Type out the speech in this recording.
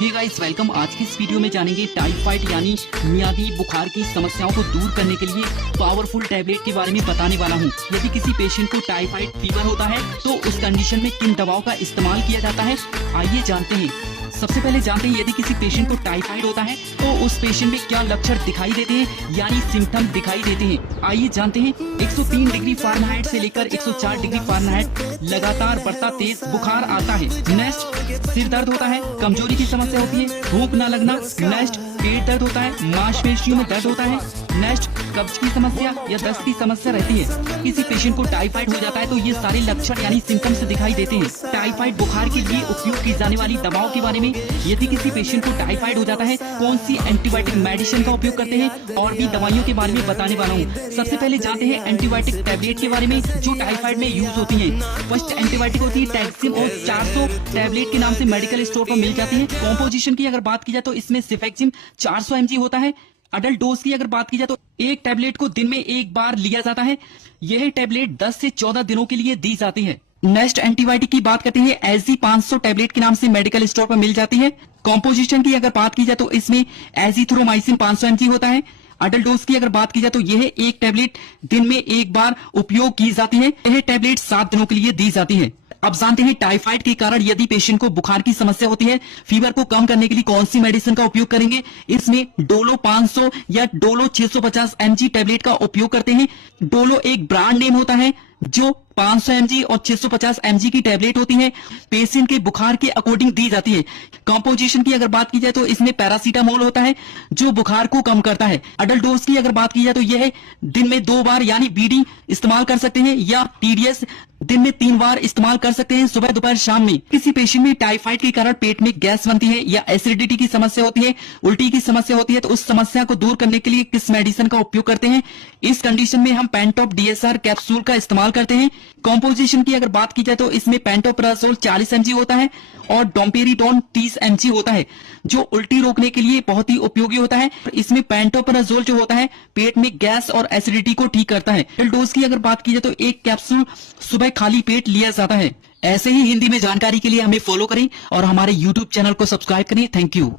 Hey guys welcome. आज की इस वीडियो में जानेंगे टाइफाइड यानी मियादी बुखार की समस्याओं को दूर करने के लिए पावरफुल टैबलेट के बारे में बताने वाला हूं। यदि किसी पेशेंट को टाइफाइड फीवर होता है तो उस कंडीशन में किन दवाओं का इस्तेमाल किया जाता है, आइए जानते हैं। सबसे पहले जानते हैं यदि किसी पेशेंट को टाइफाइड होता है तो उस पेशेंट में क्या लक्षण दिखाई देते हैं यानी सिम्टम दिखाई देते हैं। आइए जानते हैं। 103 डिग्री फ़ारेनहाइट से लेकर 104 डिग्री फ़ारेनहाइट लगातार बढ़ता तेज बुखार आता है। नेक्स्ट, सिर दर्द होता है, कमजोरी की समस्या होती है, भूख न लगना। नेक्स्ट, पेट दर्द होता है, मांसपेशियों में दर्द होता है। नेक्स्ट, कब्ज की समस्या या दस्त की समस्या रहती है। किसी पेशेंट को टाइफाइड हो जाता है तो ये सारे लक्षण यानी सिम्टम्स दिखाई देते हैं। टाइफाइड बुखार के लिए उपयोग की जाने वाली दवाओं के बारे में, यदि किसी पेशेंट को टाइफाइड हो जाता है कौन सी एंटीबायोटिक मेडिसिन का उपयोग करते हैं और भी दवाइयों के बारे में बताने वाला हूँ। सबसे पहले जानते हैं एंटीबायोटिक टैबलेट के बारे में जो टाइफाइड में यूज होती है। फर्स्ट एंटीबायोटिक होती है टैक्सिम और 400 टैबलेट के नाम से मेडिकल स्टोर पर मिल जाती है। कॉम्पोजिशन की अगर बात की जाए तो इसमें सिफेक्सिम 400 mg होता है। अडल्ट डोज की अगर बात की जाए तो एक टैबलेट को दिन में एक बार लिया जाता है। यह टैबलेट 10 से 14 दिनों के लिए दी जाती है। नेक्स्ट एंटीबायोटिक की बात करते हैं। एजी 500 टैबलेट के नाम से मेडिकल स्टोर पर मिल जाती है। कॉम्पोजिशन की अगर बात की जाए तो इसमें एजिथ्रोमाइसिन 500 mg होता है। अडल्ट डोज की अगर बात की जाए तो यह एक टैबलेट दिन में एक बार उपयोग की जाती है। यह टैबलेट 7 दिनों के लिए दी जाती है। अब जानते हैं टाइफाइड के कारण यदि पेशेंट को बुखार की समस्या होती है, फीवर को कम करने के लिए कौन सी मेडिसिन का उपयोग करेंगे। इसमें डोलो 500 या डोलो 650 mg टैबलेट का उपयोग करते हैं। डोलो एक ब्रांड नेम होता है जो 500 mg और 650 mg की टैबलेट होती है। पेशेंट के बुखार के अकॉर्डिंग दी जाती है। कंपोजिशन की अगर बात की जाए तो इसमें पैरासीटामोल होता है जो बुखार को कम करता है। अडल्ट डोज की अगर बात की जाए तो यह दिन में 2 बार यानी बीडी इस्तेमाल कर सकते हैं या टीडीएस दिन में 3 बार इस्तेमाल कर सकते हैं, सुबह दोपहर शाम में। किसी पेशेंट में टाइफाइड के कारण पेट में गैस बनती है या एसिडिटी की समस्या होती है, उल्टी की समस्या होती है तो उस समस्या को दूर करने के लिए किस मेडिसिन का उपयोग करते हैं। इस कंडीशन में हम पेंटॉप डीएसआर कैप्सूल का इस्तेमाल करते हैं। कॉम्पोजिशन की अगर बात की जाए तो इसमें पेंटोप्राजोल 40 mg होता है और डोम्पेरिडोन 30 mg होता है जो उल्टी रोकने के लिए बहुत ही उपयोगी होता है। इसमें पेंटोप्राजोल जो होता है पेट में गैस और एसिडिटी को ठीक करता है। डोज की अगर बात की जाए तो एक कैप्सूल सुबह खाली पेट लिया जाता है। ऐसे ही हिंदी में जानकारी के लिए हमें फॉलो करें और हमारे YouTube चैनल को सब्सक्राइब करें। Thank you.